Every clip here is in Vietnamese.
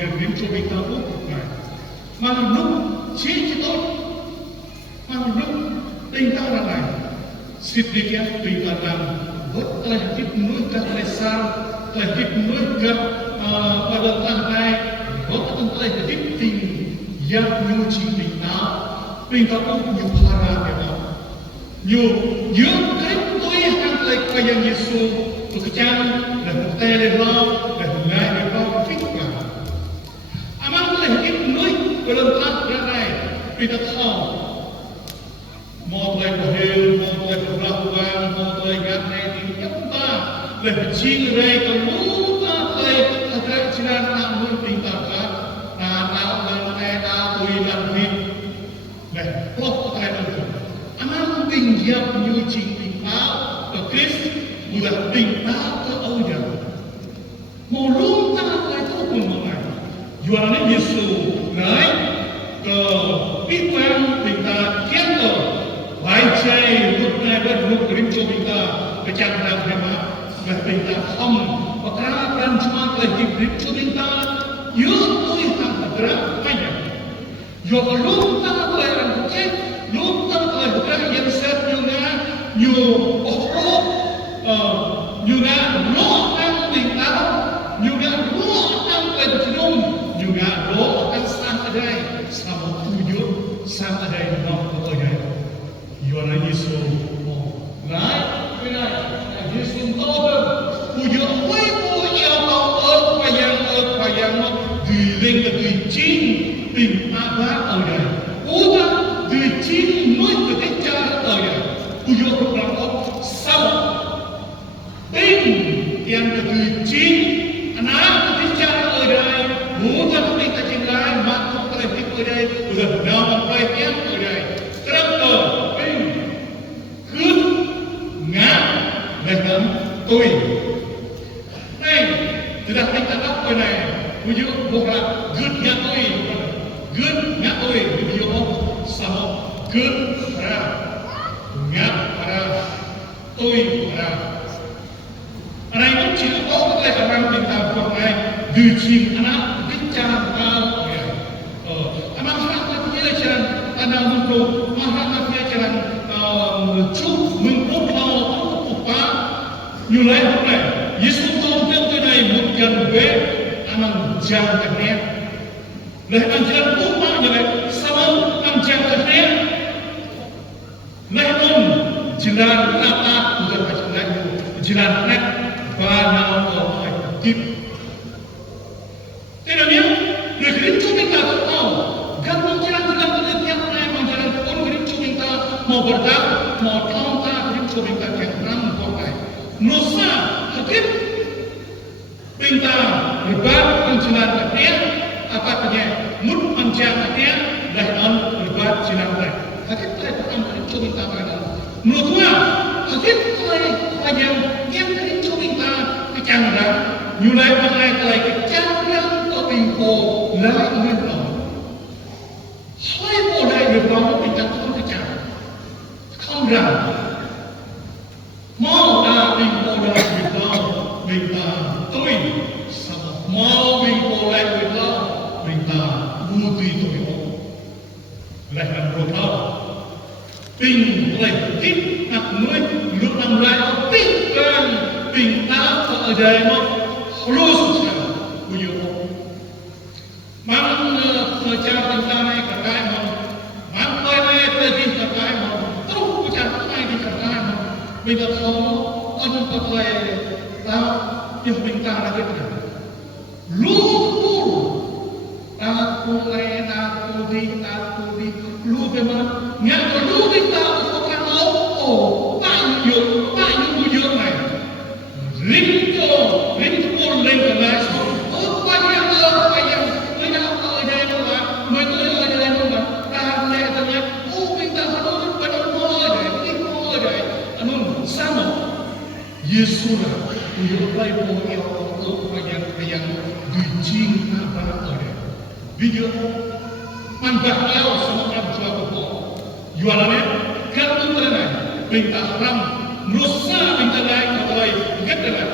việc đến cho mình ta úp này mà lúc chế chỉ tốt mà lúc tình ta là này xịt đi kia tình ta làm vớt tay tiếp nối các tay sao tay tiếp nối các pada tantai vớt tay tiếp tình yang nhu chi tình ta úp nhu para cái đó nhu dưỡng cách tôi hàng tay cái yang Giêsu bekerja dan bertanya Allah dan mengajar Allah fikir. Amal boleh ikut berlentak berai kita tahu. Mau boleh berhil, mau boleh berlakuan, mau boleh gane di apa, boleh bercing berai kelupa boleh agak jiran namun tinggalkan. Tahu dan tahu tuilan hid. Nah, Allah kata itu. Amal tinggiap nyuci tinggal ke Kristus. Budak tinggal ke awal, mau luntar itu pun mulai. Jualannya Yesus naik ke pipan tinggal kianto, baca rutnya berrut rincu tinggal kecanggihan hemat, tinggal ham, perkara cuma lagi rincu tinggal, yuk tuh yang bergerak banyak. Yuk luntar pelayaran kecil, luntar pelayaran yang setnya yuk juga roh yang tinggal, juga roh yang penjum, juga roh yang santai, sama tujuh santai dalam kemudian. Yohana Yesus, naik, Yesus tahu, tujuh payang, diling dijing, ting apa ada, udah dijing noi ketika ada, tujuh berapa sama. Yang ketujuh, anak ketika ada, mudah ketika cintai, makhluk kolektif ada, sudah nama kolektif ada. Kenapa? Good, ngap, dengan tôi. Này, tidak kita apa này? Pujuk bukan good ngap tôi, good ngap tôi. Pujuk sama good para, ngap para, tôi para. Này cũng chỉ có cái khả năng chúng ta còn này duy trì anak bicara kau ya. Anak anak kita jangan anak mengkau, anak kita jangan cuk mengkau apa nyulai apa. Yesus tahu betul này một gần về anak jangan kena. Leh anjuran umat jadi sama anjuran kena. Leh non jalan apa bukan jalan jalan net. Bana Allah tip. Tidak ya, negeri itu minta tahu. Kan menjalan penelitian menjalan pun negeri itu minta mau berdak, mau tahu negeri itu minta yang ram pakai. Nusa hakim minta ribat menjalan dia apa katanya mud menjalan dia dan ribat jalan dia. Hakim tidak tahu negeri itu minta pada. Nusa hakim yang negeri itu minta kecanggihan, nyulai mengenai kecanggihan kepingko lai ngirau. Hai boleh ngirau minta Tuhan kecanggihan. Kanggihan. Mau dah pingko lai ngirau minta tôi sama. Mau pingko lai ngirau minta budi tôi. Lehan rotau. Ping lai tip nak nuôi lúc làm lại ping kan. Pintar keadaan halus punya. Mang secara tentang keadaan, mang kaya tadi keadaan, terus bicara lagi keadaan. Bila kamu anu pakai tahu yang pintar lagi kan. Lupa, aku di, lu memang nggak perlu kita bukan banyak bujur mai. Rinto lengkap lagi. Apa yang apa yang mana, tahan lehernya. Minta harum pada mulai, anu sama. Yesus lah, punya baik yang dijing apa ada. Video manfaat sama kan suatu jualannya kalau terkenal minta haram nusa minta lain atau lain, begitu lah.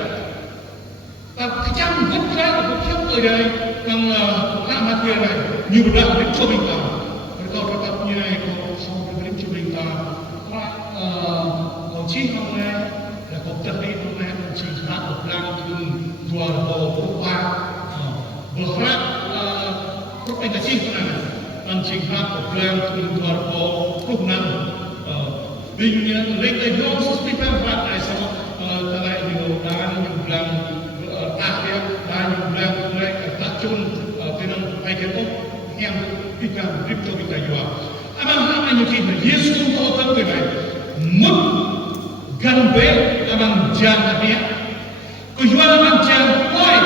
Tapi sang vứt ra của cuộc sống ở đây bằng làm mặt kia này như một đạo đến cho mình ta câu tetap như này câu sau đến cho mình ta câu chi hôm nay là câu tất đi hôm nay câu chi hát một lang thương dua bộ ba berharap propagasi kerana lancing hak program keluar program bingnya mereka yang sesuai dengan ai sama tanah ini dan program akhir dan program mereka takcun dengan baik itu yang kita kripto kita jual. Abang hanya kita Yesus tahu tak betul. Mut ganbe abang jangan dia. Kejual abang jangan koi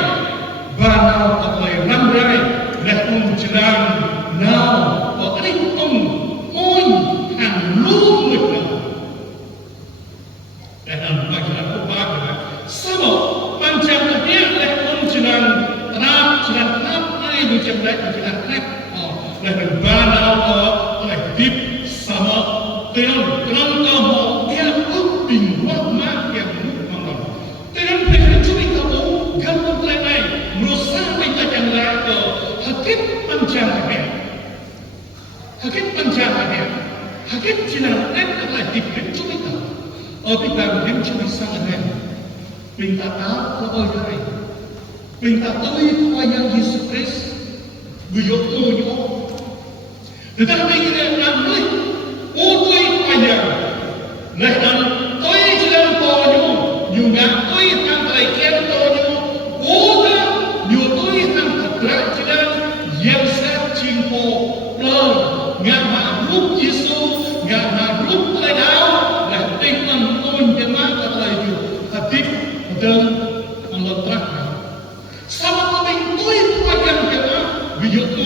banau atau ramai lehung jelang nào ở đây ông ôi hàng luôn người nào để làm bài làm của ba người sao mà ban chàng là biết để ông jelang rap ai được chàng đấy là jelang rap để làm ba nào để tiếp sama tiền cơ hội dia ước bình hoa mát yang lúc mang lòng tiền phải cho mình ta bố gần một lần này nó sang mình ta chàng lại ở hakik panjangnya hakik panjangnya hakik jelas adalah diberi kita diberi kita sangat minta tahu kepada minta tahu kepada Yesus Kristus buyut muyo tetapi kita nampak utoi panjang dan toi jelas ponyo juga toi sampai kian ponyo udah nyutoi sampai jelas yang saya cinta ngã mà lúc Giêsu ngã mà lúc lời đạo là tinh thần tôi nhân mát và lời dù thật tiếp đơn bằng lời trắc sao mà tôi qua dân cái đó ví dụ tôi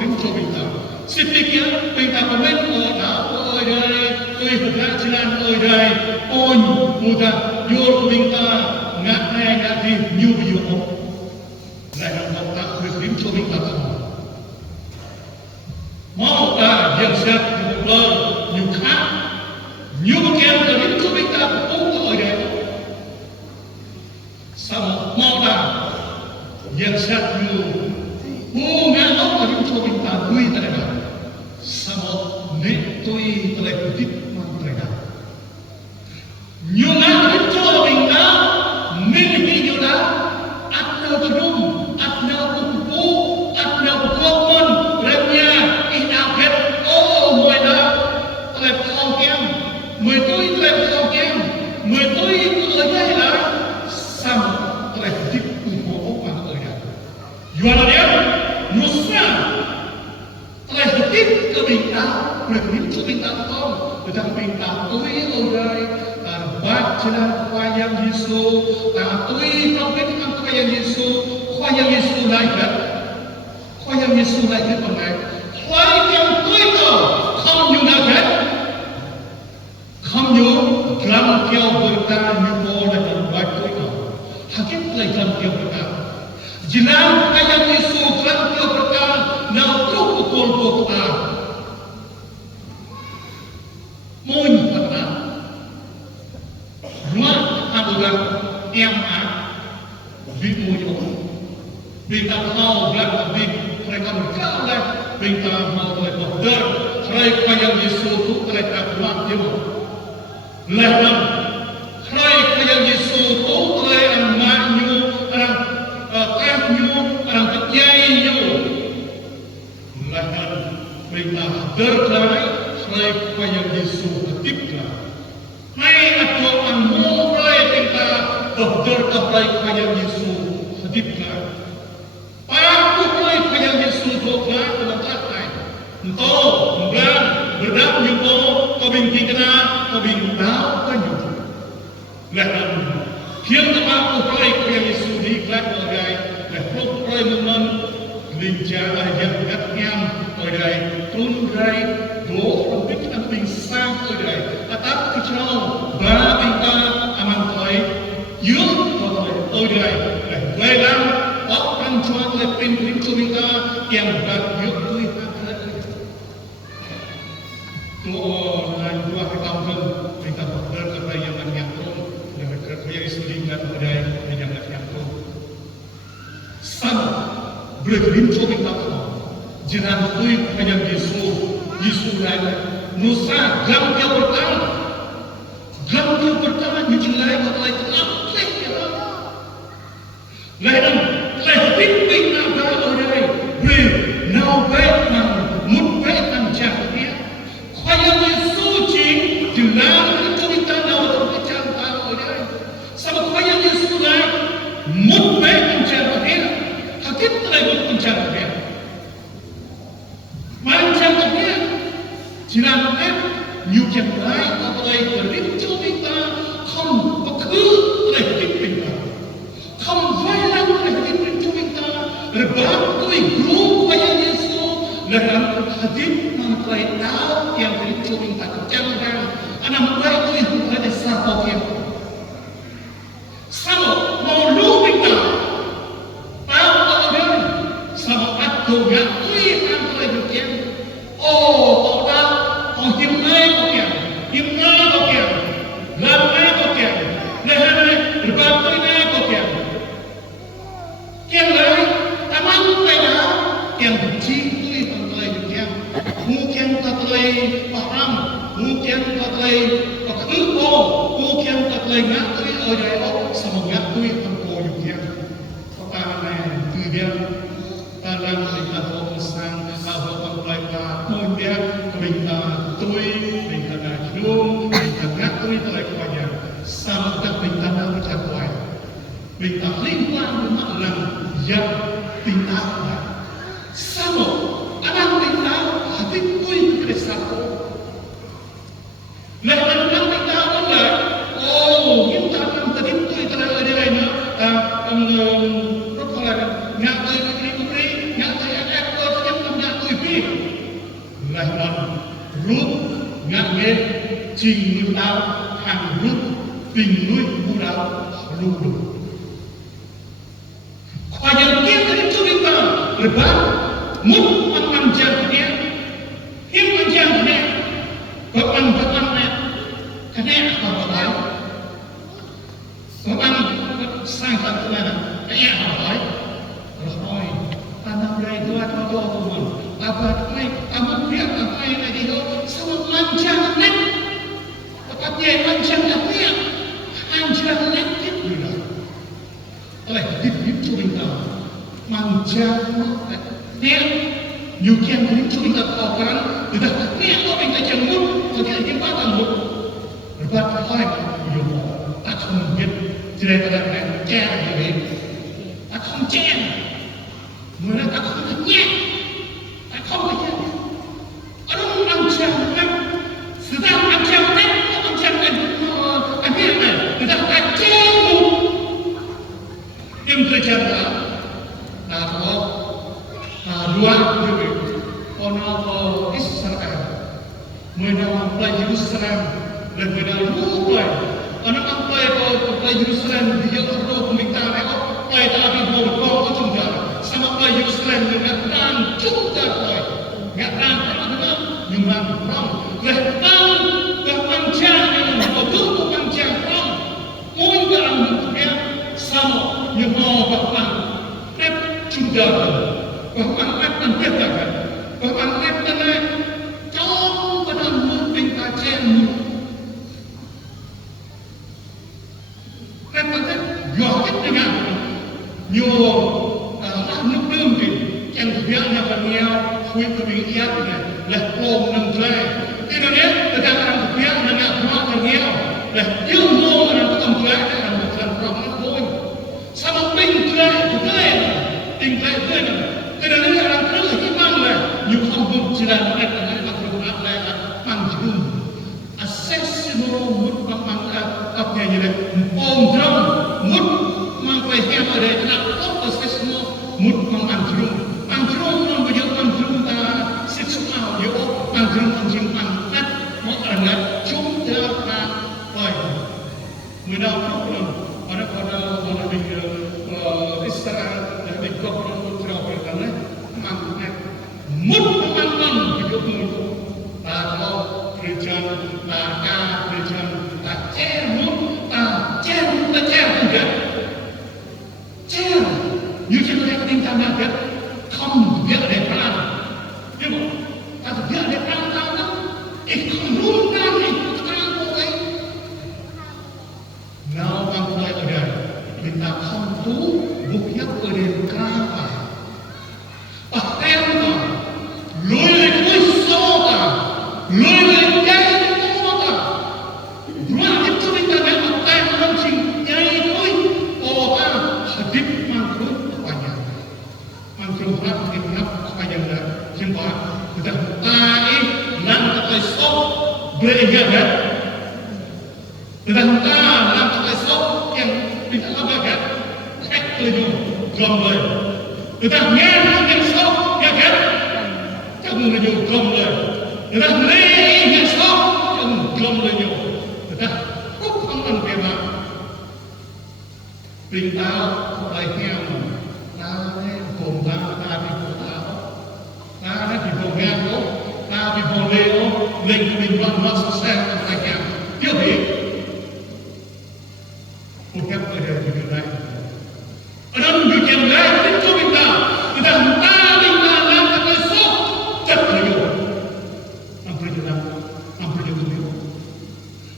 đến cho mình ta xin đi kia mình ta có bên ở đảo ở đây tôi thực ra chỉ làm ở đây ôi mùa ta vô mình ta ngã này ngã đi như ví dụ lại là một ta được đến cho mình ta mau ta dân xét nhiều lơ nhiều khác nhiều kèm từ đến cho mình ta cũng ở đây sao mau ta dân xét nhiều ô ngã ốc từ đến cho mình ta vui tại đây sao nên tôi lại tiếp mang tại đây nhiều ngã đến cho mình ta nên đi nhiều đã ăn đâu cho đúng ăn đâu cũng bố ăn đâu cũng con remnya mười tôi làm sao kem mười tôi ở đây là sao lại tiếp ủng hộ mà ở đây jual dia nusa lại tiếp ke bintang berkirim ke bintang tom tentang bintang tôi ở đây baca wayang Yesus tôi prophet kan wayang Yesus lại kan wayang Yesus lại kan bằng này wayang tôi to không như nào hết không nhớ làm kêu berkah như bố là làm bài tôi nào hakik lại làm kêu berkah jelang ayat Yesus làm kêu berkah nào trúc của con ta môi thật là ngoan abugan em vì môi nhổ vì ta mau làm vì mereka berkah vì ta mau oleh dokter mereka yang Yesus itu mereka buat dia Lehan, hai kaya Yesus tu telah amanyu, orang kafyu, orang kecayyu. Lehan, mereka terkait, hai kaya Yesus ketiplah. Hai atau amu, hai mereka terkait kaya Yesus ketiplah. Aku hai kaya Yesus terkait dalam terkait. Entah, enggak berdap nyuko, kau binti kena. Bình táo có nhiều là khiến các bạn có phải quyền sự đi lại ở đây là không phải một lần linh cha là nhận các em ở đây tuôn đây đổ không biết ăn bình sang ở đây táp cái cho ba bình ta ăn thấy dưới có thể ở đây để về làm ốc ăn cho lại pin pin cho mình ta kèm cả dưới tôi tu lain dua kita pun kita berdoa kepada yang menyampaikan berkerim coba kata jiran tui hanya Yesus lain nusa gam dia pertama nyuci lain atau lain tenang lain lebih baik naga orang bre now baik man mut baik man jahnya kaya Yesus jing jelang itu kita nawa untuk cantar orang sama kaya Yesus lain mut baik man jahnya hakik terlalu pencapaian macamnya jiran nhiều chàng gái và tôi clip cho chúng ta không có cứ clip mình không vai lăng clip cho chúng ta rồi bác tôi group với Giêsu là làm hadith nằm quay đáo yang clip cho chúng ta chẳng hạn anh quay tôi không phải để sao bao nhiêu sao mau lúc mình ta bao ở đây sao mà bắt đầu ngã tôi ăn tôi được kia ô tao còn hiếm ngay có kìa làm ngay có kìa này berbab tôi ngay có kìa kian lấy ta mang tay đó kian benci tôi bằng tay được kian mungkin tak lay paham mungkin tak lay khứ cô mungkin tak lay ngã tôi ở đây đó sama ngã tôi bằng cô được kian ta này từ dia ta làm mình ta không sang ta không phải là môi dia mình tôi mình là luôn mình ngã tôi lại qua nhà sao ta mình ta đang trả quay mình ta liên quan đến mặt lần dân tình ta là sao anh đang tình ta hati tôi cái sao lại anh đang tình ta vẫn là nhưng ta đang tadi tôi ta ở đây nữa rất là ngã tôi cái ngã tôi anh tôi chẳng ngã tôi biết lại lần rút ngã nghe trình như tao hàng rút tình nuôi bu đáo rút đủ khoa nhân kia cái cho chúng ta rồi bác một ăn chàng kia hiếm ăn chàng kia có ăn này cái này là còn có ăn sang tận thế này cái nhà họ nói rồi ta nằm đây tôi ăn cho mình apa này ta muốn biết apa này đi đâu sao mà lancar nét tepatnya lancar nét lancar nét gitu lah oleh dip kita manja nét nhiều kian dip kita orang tidak nét kok kita jemput kita jembatan bu berbuat oleh yo tak mungkin tidak ada lancar jadi tak lancar mulai tak lancar không phải chứ ở đâu ăn chèo đấy sự ta ăn chèo đấy ăn chèo anh biết này người ta ăn chèo em tôi chèo đó là có dua như vậy còn nó Israel 10 năm play Jerusalem dan 10 năm lũ play anak ang play Jerusalem dia perlu pemerintah mereka play tapi bukan kau cuma sama play Jerusalem dengan dan cuma ngã ra phải là nhưng mà không về tăng các băng cha này là một thứ của băng cha không mỗi cái ăn được nghe sao nhưng mà các bạn ép chung đời các bạn ép ăn tiếp cả các bạn ép cái này trong cái đàn mưa mình ta che mưa ép cái này gõ cái này ngà nhiều nước đương thì chẳng biết là phần nghèo với kebiasaan lah om nang trai Indonesia tegak orang kebiasaan dengan rumah terniau lah ilmu orang tukang trai akan bukan orang pun sama ping trai betul ping trai betul Indonesia orang terus iman lah you ampun jalan mereka dengan makhluk Allah manjung akses semua mut mangkat apa yang jadi om drum mut mangkai yang ada nak akses semua mut manjung angkat mengenai jumlah lain. Mendapat pada Israel dan di Korea Utara karena mangkat mut mangkat hidup itu. Kalau kerjaan kerjaan cermut juga cer. You can make things happen. không thực hiện đề plan, nhưng mà ta thực hiện đề plan ta đó, không luôn ra này ta vô ấy. Nào bằng lại ở đây, mình ta không tú mục nhắc ở đây ca và tem và lối lên cuối số ta, lối lên dây số ta, rồi itu kita dapat tem langsung nyai thôi, ta hadip mangkrut banyak, mangkrut banyak dah, jumpa kita tahu nan kita sok beringat kan, kita tahu nan kita sok yang kita apa kan, lenyum, gomble, kita ngan yang sok ya kan, jangan lenyum gomble, kita nih yang sok jangan gomble lenyum. Kita không về mặt bình táo bài heo ta đấy cùng ta bị cùng táo ta đấy bị cùng nghe cố ta bị cùng lê ô lên của mình văn hóa sơ sen trong bài heo tiếp đi một cách ở đây như thế này ở đó mình kiểm tra đến cho mình ta người ta làm các cái số rất là nhiều làm phải nhiều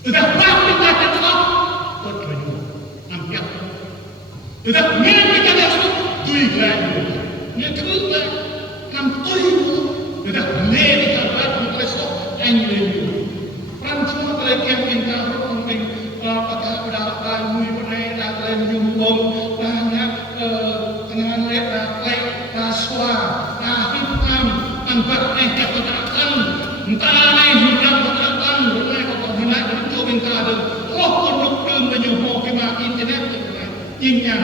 người ta bắt mình ta chân khóc rất là nhiều làm kẹt người ta nghe mình ta đẹp số tùy lại nghe thứ lại làm tùy người ta nghe mình ta bắt mình ta số anh lên nhiều ran semua kalian yang minta mungkin apakah berapa mui berai dah kalian menyumbang banyak dengan lepas raswa hitam tanpa mereka berkatakan entah ini juga berkatakan mereka berkata itu minta ada penduduk menyumbang kema internet ingin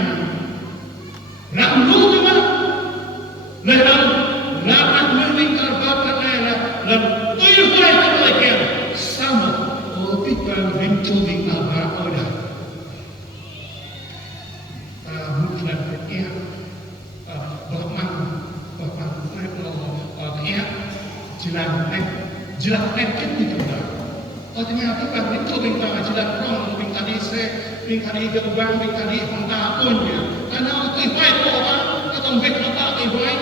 ramlu kema lepas lapan minta berapa dan tujuh lagi sama kopi kan mencuri apa ada mungkin ya bahkan ya jelas itu dah. Ternyata kan mencuri kan jelas orang tadi gerbang tadi honda pun ya. Karena itu baik orang atau baik apa baik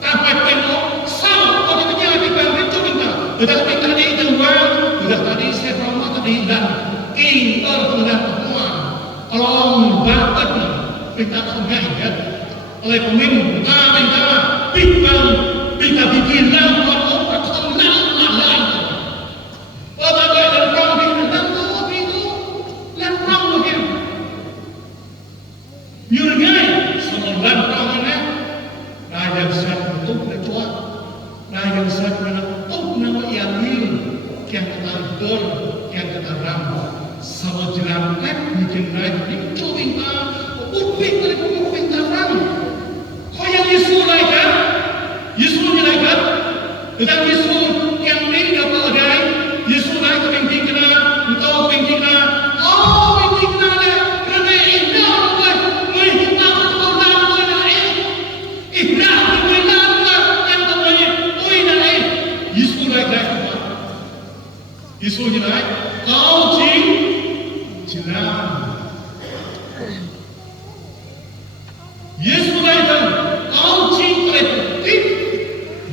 tapi penuh sama kalau ternyata kan mencuri kan. Tetapi tadi gerbang sudah tadi saya ramah tadi dan kita hendak pertemuan kalau bakat kita mengajar oleh pemimpin kita bikin lawan orang tenang lain apabila orang bikin itu lawan mungkin nyurgai sembilan tahunnya raja besar untuk ketua raja besar untuk nama yamin yang kata dor yang kata rambo sama jelamkan bikin raja itu minta upik dari pemimpin terang kau yang Yesus laikan Yesus laikan tetapi Yesus yang ini dapat ada Yesus naik ke pinggir kena untuk pinggir kena pinggir kena ada kerana indah bukan kita betul nama naik indah bukan nama yang namanya naik Yesus naik Yesus naik kau jelam Yesus datang, kau cinta petik.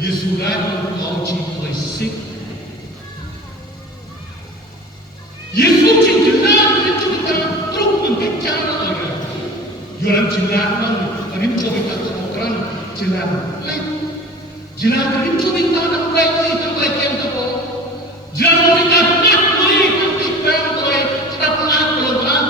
Yesus datang, kau cinta sik. Yesus cinta terus membicara orang. Jualan cinta, kami coba kata orang cinta lain. Cinta kami coba kata lain itu lain yang apa? Jangan kita nak beri kita boleh tetap nak pelan-pelan.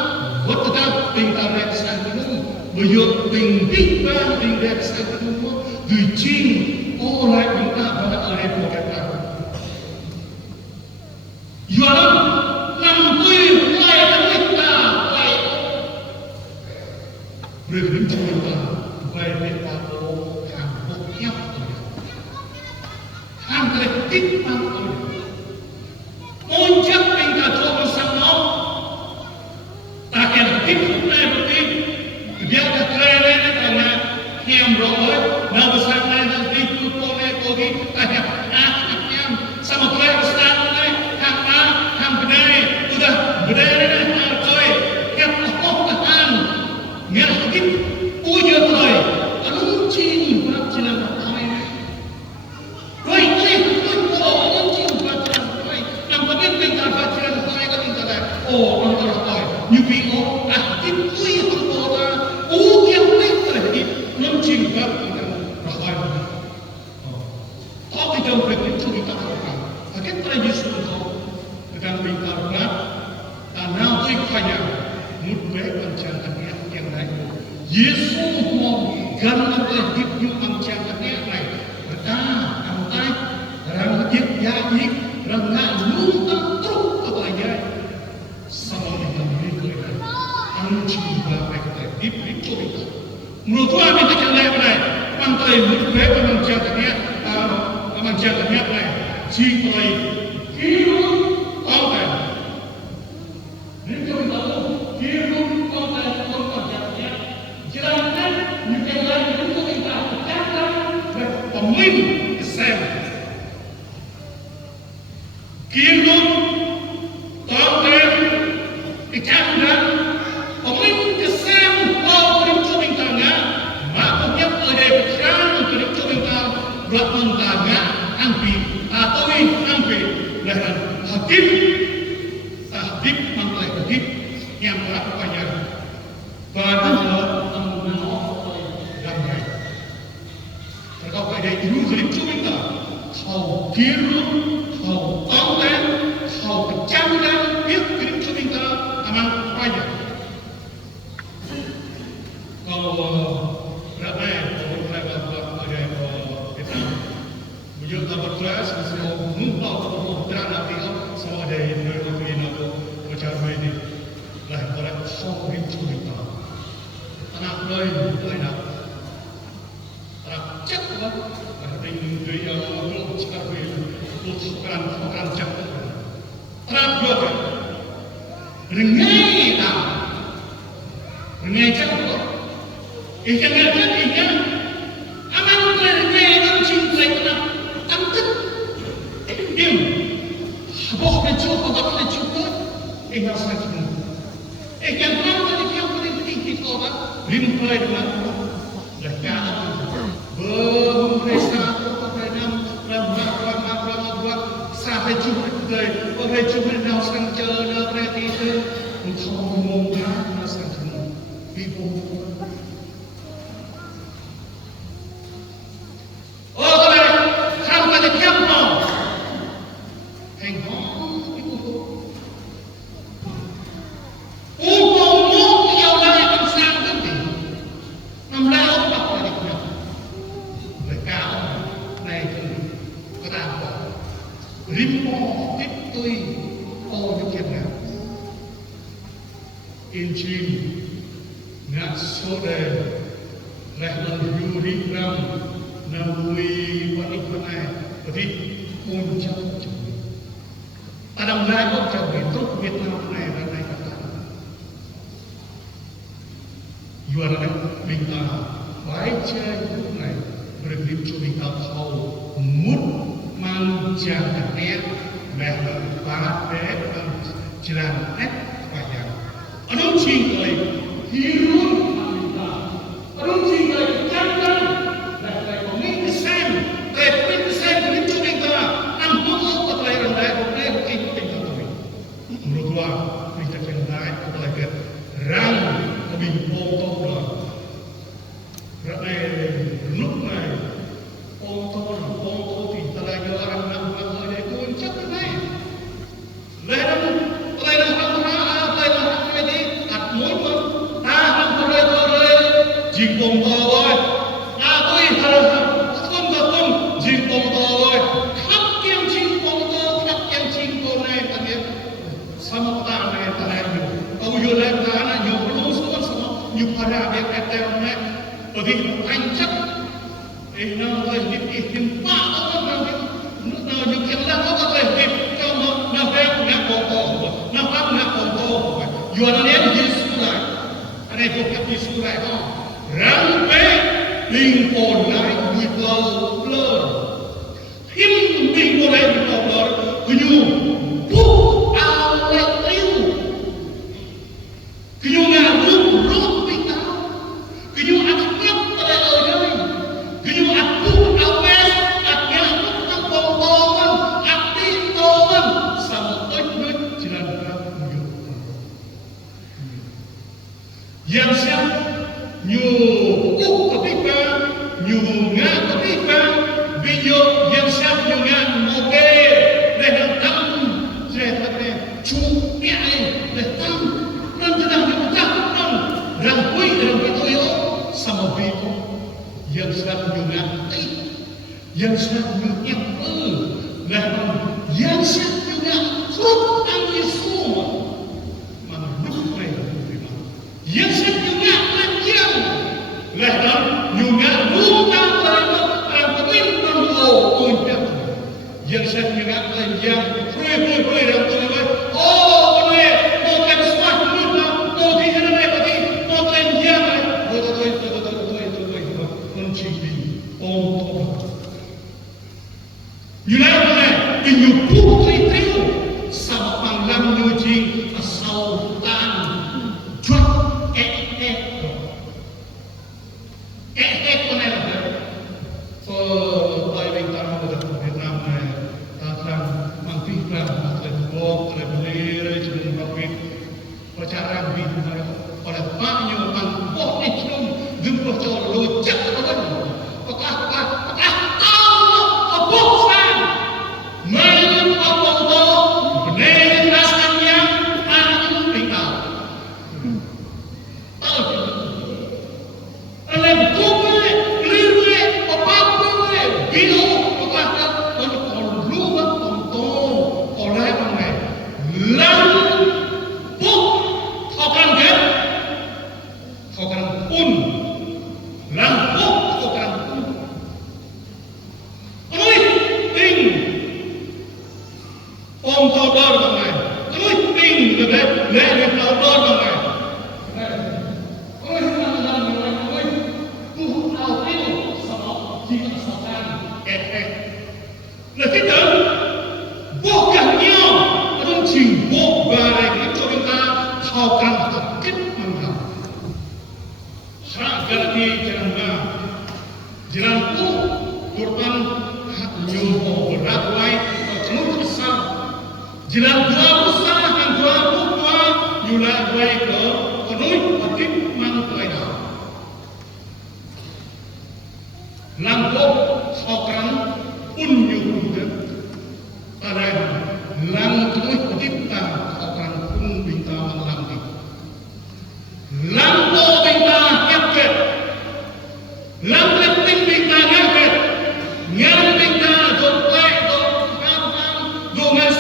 Buat tetap tinggal reksa dulu. Buyut tinggi bang tinggal satu rumah dijing orang minta pada oleh kata jualan nampui layak kita layak beri cerita baik kita kampungnya hampir kita muncul tinggal orang sama takkan kita dia ada keren karena yang beroleh, nak bersama dengan itu boleh pergi ada anaknya sama keren besar boleh ham bedai sudah bedai dah hartoy yang tahan ngerti punya boleh aluncin berapa jalan boleh Yesus mau ganti hidup như manusia này ta ang tay rang hidup yakin rang ngã luôn tâm trúc apa aja sama dengan ini ang jiwa mereka hidup itu menurut Tuhan kita jangan này mantai hidup manusia này jiwa hidup apa hidup mình xem kiến thức toán toán cái trang đó mình cái xem bao nhiêu cho mình ta nhá mà không nhất ở đây cái trang cái cho mình ta rất mình ta nhá ăn bị tôi ăn bị là hadip mang lại hadip nhằm là apa ya và đó là kau ada ibu hidup kita, kau kira, kau konten, kau kecamatan, hidup kita aman aja. Kalau berapa kalau ada kita, bujur tabat kelas, semua mumpah atau terang nanti semua ada yang berkomunikasi atau bercakap ini, lah kalau kau hidup kita, anak lain nak. Chắc lắm tình người lúc chắc về lúc cần chắc trap được ngay nào ngay chắc được ikan ikan ikan aman ngay đang chinh lấy cái nào ăn tức im bóc cái chỗ đó ikan sao ikan mau tadi kau tadi kita apa rimpai dengan dah berpresa kepada buat sampai jumpa oleh jumpa dalam sanjana berarti itu untuk mengumumkan sanjana ibu oleh sampai di kamar hengkong ibu umum yang lain bersama nanti namanya apa tadi rimmo itui nyukirnya Injil ngak sore lehlan yuri ram nawui wanikmanai berarti puncak pada mulai puncak itu Vietnam naik dan naik kata yuara minta baik cai naik berhidup cumi kau mut manusia terlihat bahwa para pihak jalan payah. Anong singkay hirun manusia, anong singkay jangan bahwa pemikiran, pemikiran itu kita ampun apa pelayaran daerah itu kita tahu. Menurut gua kita kendai pelajar rang kebimbang toga, ramai renungai, pongtol lagi orang nampak ada puncak naik. Lain orang ini atmoi pun tahan boleh jingkong tawai. Atoi harap jingkong tawai. Kap yang jingkong naik tadi sama tanah itu. Kau jual tanah yang belum semua pada yang etel naik. Jadi pancak. Inna wajib ihtimpa orang yukirlah apa wajib kamu nak kokoh yuara dia disurai ada bukit disurai rampe lingkon naik witlau blur him lingkon naik witlau blur kunyu buk awet riu kunyu ngaruk rok pitau kunyu aknyap pada orang kunyu aku awet aknyap tentang bongongan akti tongan sampai jalan kunyu yang siap nyu ketika nyu ketika video yang siap nyu mobil dengan tamu yang selanjutnya yang selanjutnya yang selanjutnya fruit ang Yesus menukre yang selanjutnya yang lahir juga rumah terhadap pemimpin untuk yang selanjutnya yang free dan tujuan boleh bukan suatu mudah mau tidak dapat mau terjang mencipti Yunai inyu putri trio sama panglam nyuci asal tan jual koner baik tamu dari Vietnam datang mangkihkan atlet bok atlet cuma rapid pacaran bidu oleh banyak bok itu jumlah cowok lojak kan pakah Malam apa benar rasanya paling tinggal. Oleh buku liwe apa bilo pakah untuk luar untuk oleh mana lalu buk akan pun lalu akan pun Ông tao đo bằng này, tôi tin được đấy, lẽ được tao đo bằng này. Ôi, làm ôi, tu ao tiêu, sau đó chỉ có sau tan, là cái tưởng vô cảm nhau, không chịu vô và lại khiến cho chúng ta thao cảm tập kết bằng lòng. Hak ganti jalan tu, turban hak nyoba berakwai, kemudian besar. Jalan dua besar dan dua bukwa Yula dua ke penuh aktif mangkai dah Langkok sokan unyu kuda Pada langkok aktif tak sokan pun bintang langkik Langkok bintang kapket Langkok bintang kapket Nyam bintang doplek dengan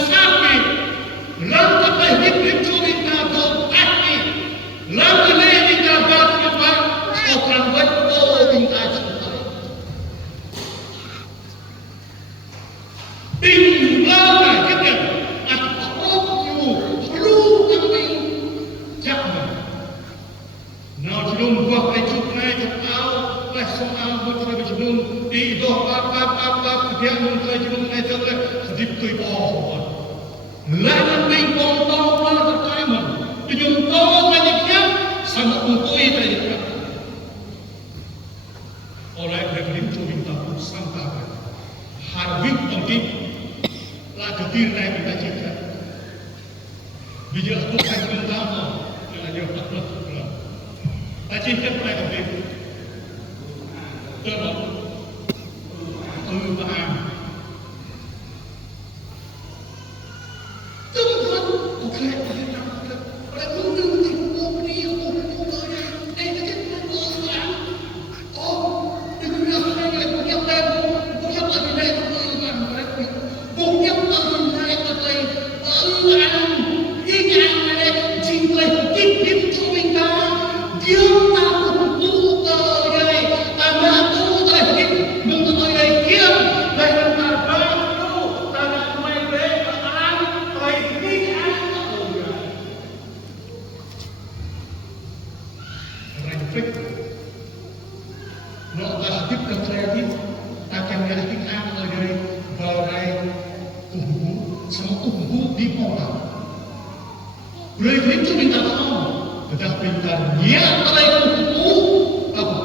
Langkah terhidip curi kata hati Langkah lagi dapat apa Sokan betul minta cinta Tinggalnya kita Atau perlu kami Jangan Nah sebelum buah kecuknya Jepau soal buat sebelum Idoh apa Dia mengkai sebelumnya Jangan sedip tu ibu Lain bingkong tahu mana terkaiman, tujuan tahu banyaknya sangat mengkoi banyaknya. Oleh berkelim tu bintang sangka, harbit penting, lagi tirnai kita cakap. Bijak tu kan bintang, yang jauh tak betul. Cakap mereka berkelim, terus, paham. Berkelim tu minta tahu, tetapi pintarnya terlalu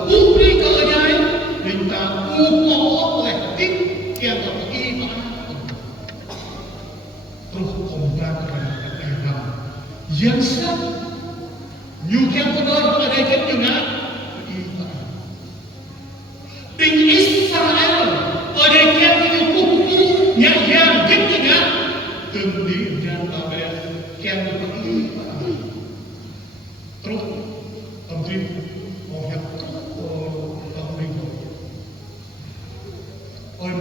publik kerajaan minta kolektif yang beriman terus kontrakkan dengan yang sah nyukian kedua pada juga beriman ting Israel pada yang hukumnya yang juga terdiri dan yang terus penting orang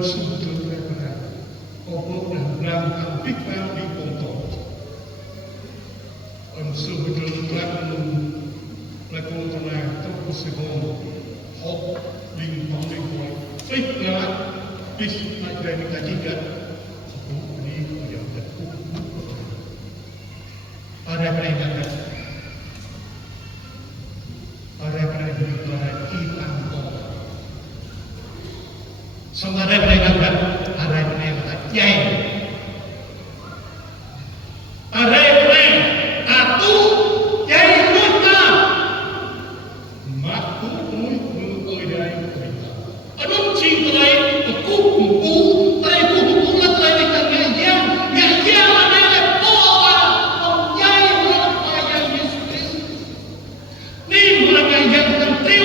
sebetulnya berat. Obrol dan berangkat pikiran di ponto. Sebetulnya lagu tanah terus sebelum hop lingkong lingkong. Baiklah, bis ada yang dikajikan. Ini yang betul. Ada mereka hilang sama ada mereka yai ada mereka atu yai mereka makku ơi đây adon cinta aku kumpu tay kumpu lah tay kita ngajam ada orang yai mereka yang Yesus Kristus ni mereka yang tentu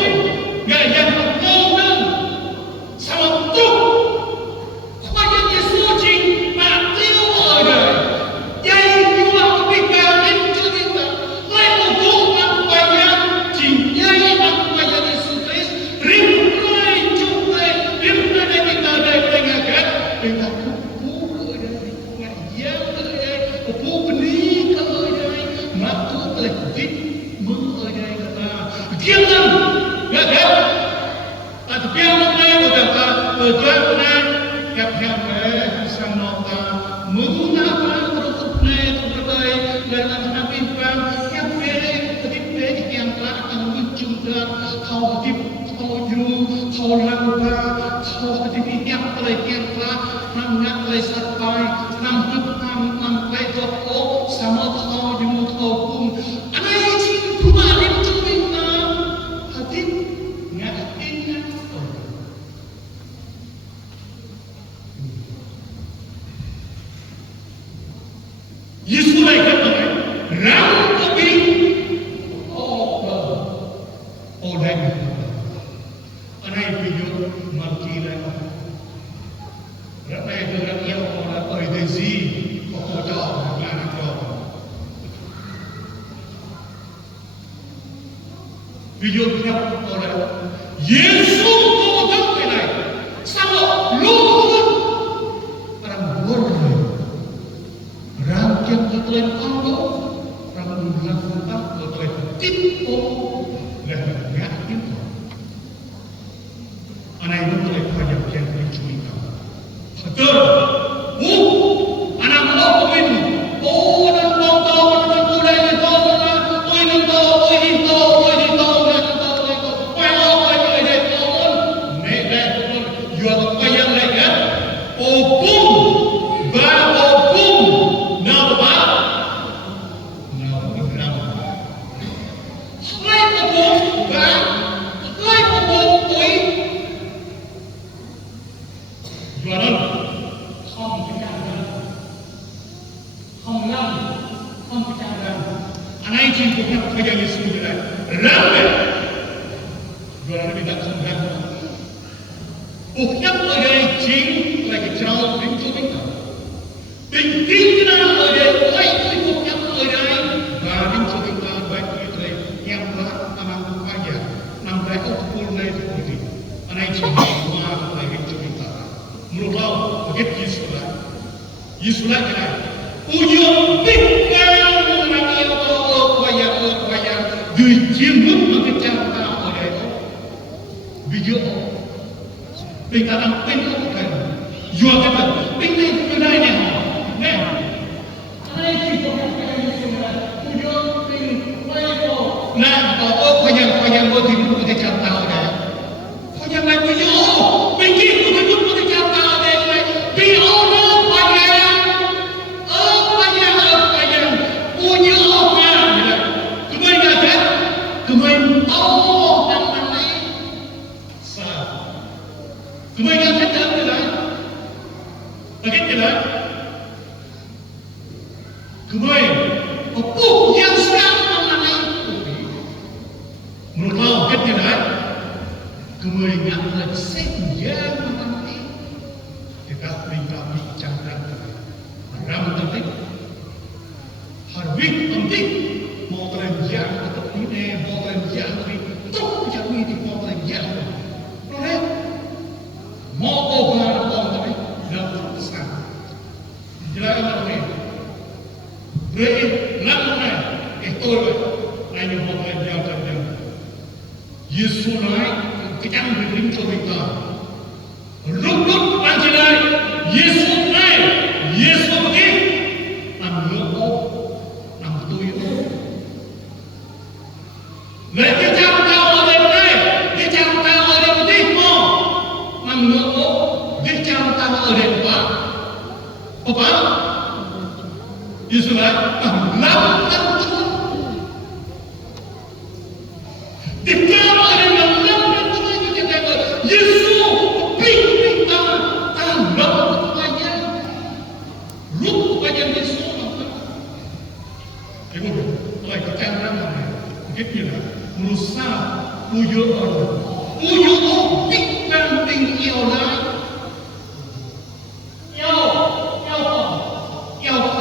ngajam ngomong sama tu Yesus mereka ram kopi oleh anai video markila ramai orang yang orang ordezi pokoknya mana kau video kita oleh Yesus kau tak sama luhur orang borne rakyat terlalu kandung orang bulan tetap terlalu tipu dan yakin anak itu terlalu banyak yang mencuri betul anak mau pemimpin dan tahu dan mulai tahu ini tahu Yesulah kena ujung pikir mengenai bayar dijemput mengejar tahu oleh video pintaran kan jual kata pintai pintai ni ada itu ujung pintai nah bayar boleh mengejar tahu dah bayar lagi pinggir mengejar tahu dah biar mau anh em hôm nay giao cho nhau Giêsu nói cái ăn việc lính cho mình ta lúc anh chị ơi Giêsu này Giêsu kia nằm ngựa ô nằm tôi ô để cái cha tao ở đây cái cha tao ở đây đi mò nằm ngựa ô cái cha tao ở đây Apa? Yesus nói lắm năm Chúa. Thì cao ở đây là lắm năm Chúa như thế này rồi. Yesus bình ta lắm của anh em. Lúc của anh em Yesus làm sao? Thế một tôi có trang ra này biết như là merusak uyuh uyuh biết năng tình yêu lại.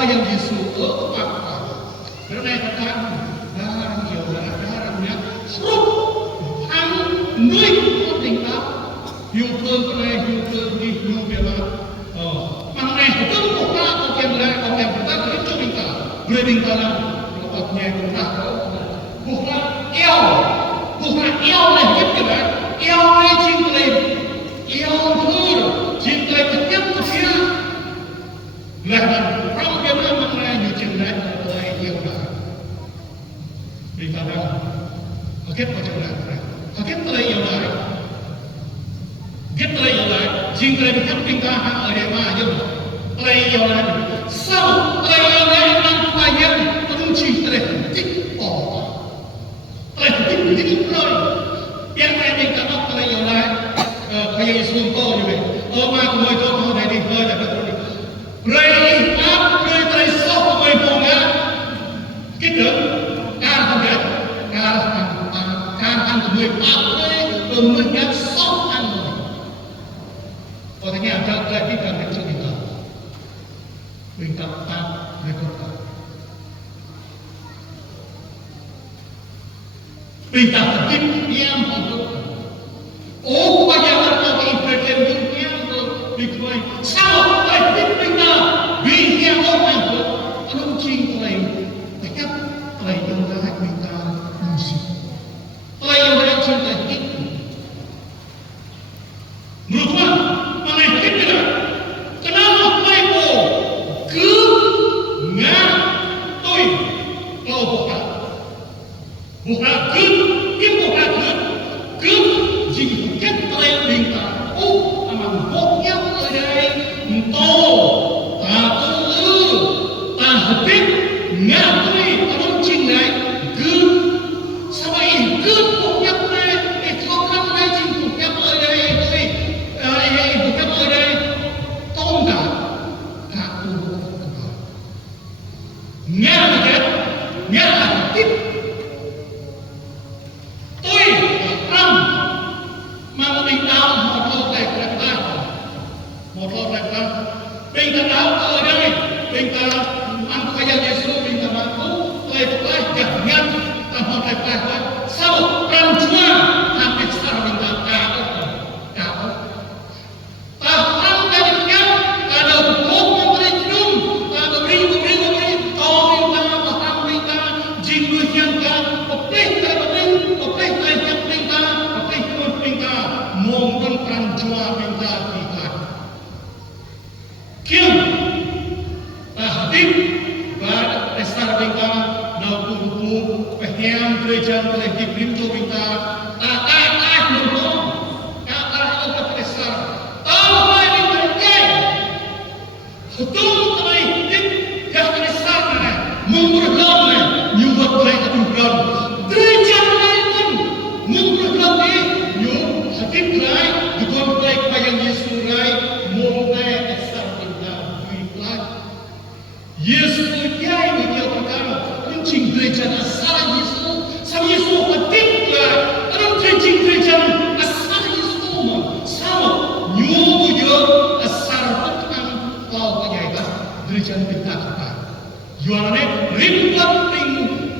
Yang Yesus apa? Karena katakan darah darahnya serup hang nuôi của tình ta yêu thương cái này yêu thương đi yêu cái đó mà này cũng có qua có kèm lại có kèm chúng ta biết cho mình ta người mình ta làm nó tập nhẹ chúng ta buộc là eo này biết cái này eo này chim lên eo thôi chim lên thật nhất của phía là trong cái đó mang ra nhiều chuyện đấy tôi yêu là vì ta đó họ kết vào trong này họ kết tôi yêu lại riêng tôi bị thắp kinh ta ở đây mà nhưng tôi yêu lại sau tôi yêu lại năm qua nhân tôi chỉ tôi tích bỏ tôi tích rồi biết ai mình ta nói tôi yêu lại bây giờ xuống cô như vậy mà của tôi tôi này đi hơi là tôi rồi rồi tay sóc của người phụ nữ cái được càng không biết càng ăn của người pháp đấy rồi mới nghe sóc ăn rồi có thể nghe ra lại cái càng để cho mình tập ta để con tập mình tập tiếp em không tốt ố bây giờ là có cái pretend đúng em rồi mình thôi sao lại tiếp mình ta vì nghe ông anh của không chinh play phải cấp play trong cái mình ta music play trong cái trên cái hit menurut gua mana hit kita kenapa play ball cứ ngã tôi lo buka cứ cái buka cứ dình cái play mình ta mà một nhau ở đây to ta hợp biết ngã tôi không chinh lại cứ sao vậy cứ một nhau này để khó khăn này chinh một nhau ở đây tôi một nhau ở đây tôn cả tu ngã là cái ngã là tiếp tôi ăn mà mình đau một lô tài khoản một lô tài khoản mình ta đau ở đây mình ta ăn khoai yang Yesus mình ta mampu lepas jangan ta mau lepas sao kan cuma hampir sekarang mình ta kau ta ăn cái gì nhá ta đầu cố mà beri minum ta beri to mình ta mà ăn mình ta jin nuôi yang ta beri mình ta mong kan cuma mình ta kita kiam hadip và dasar kita nau kubu pengiam gereja oleh diberi untuk kita tak belum kata itu dasar tahu ini mereka betul kali ini kata dasar mana memperlam nyubat mereka memperlam gereja lain memperlam ni hadip lain dengan baik bayang Yesus lain mulai dasar kita Yesus kiai dia perkara kuncing gereja asal Yesus penting lah dalam gereja asal Yesus sama nyuruh dia asal penting kau penyaitan gereja kita jualannya ribuan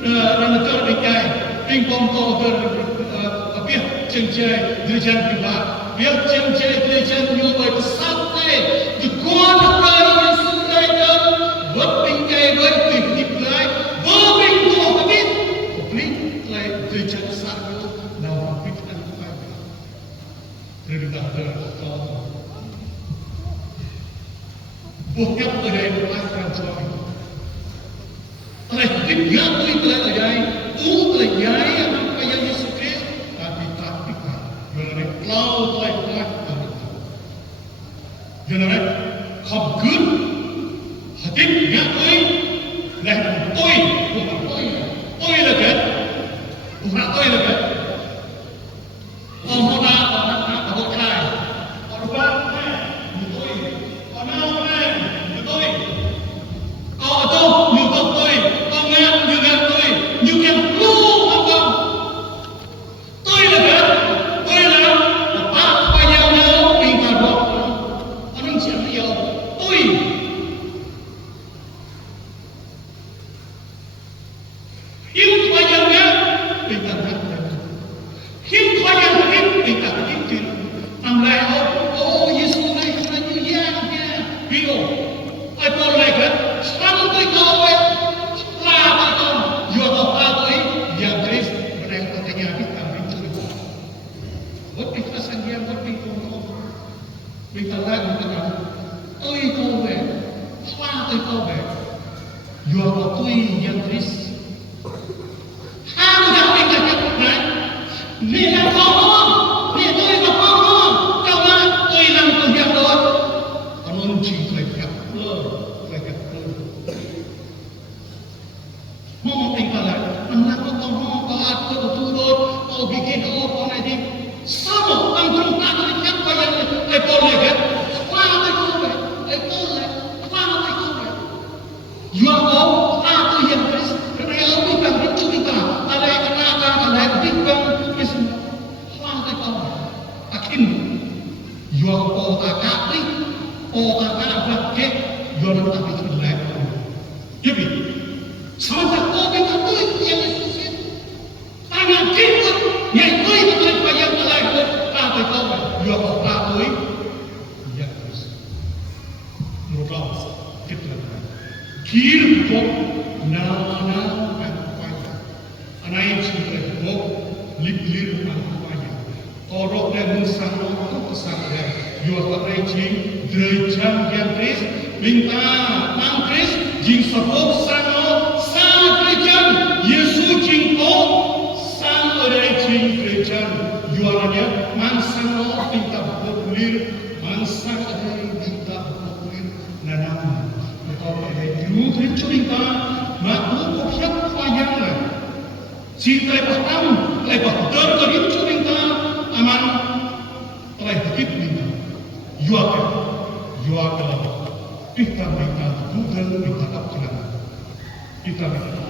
ranatur dikai pingpong kau tapi cengcerai gereja kita biar cengcerai gereja nyuruh bersate di kuat Yesus What being gay, what being hip like, what being to a bit, Bukan oleh perasaan suami. Oleh tiga itu oleh oleh yang apa yang Yesus Kristus tapi kan oleh lau oleh kami. Jadi khom cứ hati nggak là tôi tôi là cái bukan tôi là cái ông ta họ khai họ ba tôi họ nào như tôi họ tôi như tôi họ ngang như tôi như cái lu không không tôi là cái tôi là ba ba nhau nhau bình thường đó họ đang chuyện gì tôi hiếm có dân á bình thường đó hiếm có dân hiếm bình thường hiếm chuyện làm lại ô Giêsu này không là như giang nha ví dụ ai bỏ lại cái sáng tôi câu ấy là tôi câu vừa có ba tôi yang Chris mereka katanya kita mencuri buat kita sanggup buat kita kita lagi kita tôi câu về hoa tôi câu về vừa có tôi yang Chris Vì là không, vì tôi là không, trong đó tôi làm công việc đó. Còn ông chỉ phải gặp lơ. Mong tình cảm lại, anak ko ko at ko tutulog, o bigyan ako ko na din. Sama ang bunta ko niya pa yan ay polegat. Paano ko ba? Ay polegat. Paano ko ba? Yuako ako yan Chris. Kaya ako bang dito ka. Alay kanaka, alay bigyan. Yuang kakak berke yuang tapi jelek. Jadi sama kopi itu yang Yesus tangan kita yang itu itu yang jelek tapi kau yuang kakak ya Yesus. Menurut kita kiri kok nama apa? Anak yang sudah kok lip apa? Orang yang bersama kesana, jual rejim, derajat yang Kris, minta mang Kris, jing sebab sana, sana derajat, Yesus jingko, sana rejim derajat, jualannya, mang sana minta populer, mang sana minta populer, nanam, kalau ada juru Kris minta, mak lu kopiak payang lah, cinta lepas terkejut minta. Aman oleh kita juakan kita minta Google minta apa kita minta